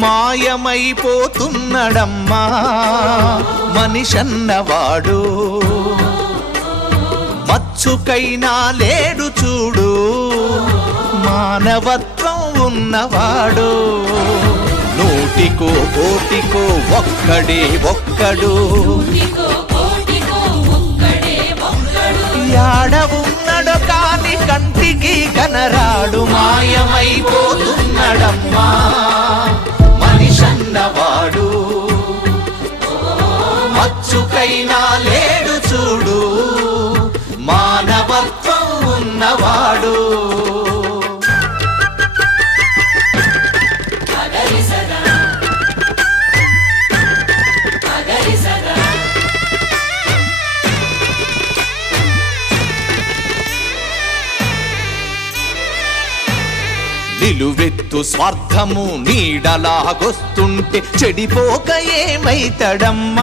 మాయమైపోతున్నడమ్మా మనిషన్నవాడు, మచ్చుకైనా లేడు చూడు మానవత్వం ఉన్నవాడు. నూటికో కోటికో ఒక్కడే ఒక్కడు, యాడ ఉన్నడో కాని కంటికి కనరాడు. మాయమైపోతున్నడమ్మా మనిషన్నవాడు, మచ్చుకైనా లేడు చూడు మానవత్వం ఉన్నవాడు. నిలువెత్తు స్వార్థము నీడలాగొస్తుంటే చెడిపోక ఏమైతడమ్మా.